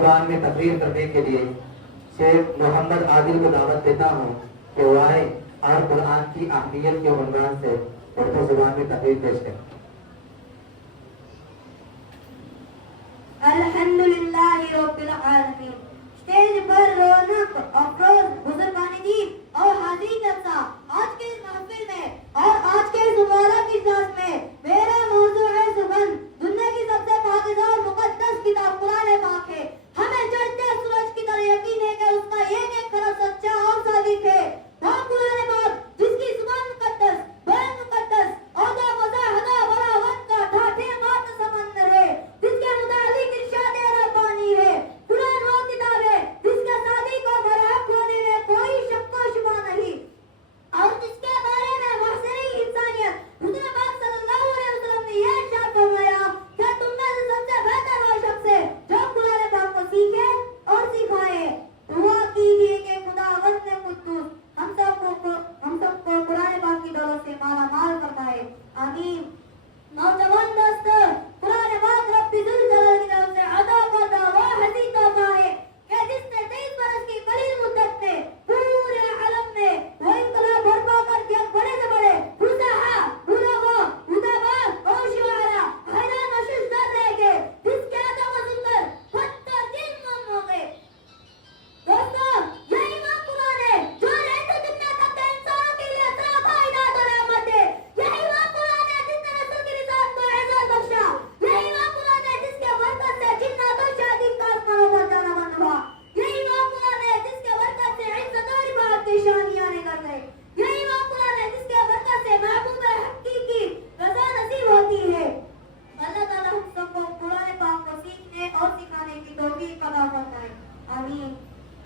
زبان میں تقریر کرنے کے لیے شیخ محمد عادل کو دعوت دیتا ہوں کہ وہ آئے اور قرآن کی اہمیت کے عنوان سے اردو زبان میں تقریر پیش کریں۔ الحمدللہ رب العالمین۔ اسٹیج پر رونق افروز بزرگان دین اور حاضرین جلسہ، آج کے اس محفل میں اور آج کے اس مبارک اجلاس میں میرا موضوع ہے سخن۔ دنیا کی سب سے پاکیزہ اور مقدس کتاب قرآن پاک ہے۔ ہمیں چڑھتے سورج کی طرح یقین ہے کہ اس کا ایک ایک حرف سچا اور صادق ہے۔ وہ قرآن پاک جس کی زبان مقدس، بیان مقدس، عہدہ مزاحدہ براوت کا ٹھاٹھے مات سمندر ہے، جس کے متعلق ارشاد ربانی ہے۔ قرآن وہ کتاب ہے جس کے صادق و برحق ہونے میں کوئی شک و شبہ نہیں، اور جس کے بارے میں محضر انسانیت حضور پاک صلی اللہ علیہ وسلم نے یہ ارشاد فرمایا کہ تم میں سے سب سے بہتر وہ شخص ہے جو قرآن پاک کو سیکھے اور سکھائے۔ دعا کیجیے کہ خداوند قدوس ہم سب کو قرآن پاک کی دولت سے مالا مال فرمائے، آمین۔ نوجوان دوستو، قرآن پاک رب ذوالجلال کی طرف سے عطا کردہ وہ حسین تحفہ ہے کہ جس نے 23 برس کی قلیل مدت میں پورے عالم میں وہ انقلاب برپا کر کے بڑے سے بڑے فصحاء، بلغاء، ادباء اور شعراء حیران و ششدر رہ گئے، جس کے ادب و سن کر خود دل گم ہو گئے۔ دوستو، یہی وہ قرآن ہے جو رہتے دنیا تک کے انسانوں کے لیے صرف ہدایت اور رحمت ہے۔ یہی وہ قرآن ہے جس نے رسول کی رسالت کو اعزاز بخشا۔ یہی وہ قرآن ہے جس کے برکت سے جنات اور شیاطین کا آسمانوں پر جانا بند ہوا۔ یہی وہ قرآن ہے جس کے برکت سے عزت اور رفعت کی شانیاں نکل گئے۔ یہی وہ قرآن ہے جس کے برکت سے محبوب حقیقی رضا نصیب ہوتی ہے۔ اللہ تعالیٰ ہم سب کو قرآن پاک کو سیکھنے اور سکھانے کی توفیق عطا فرمائے۔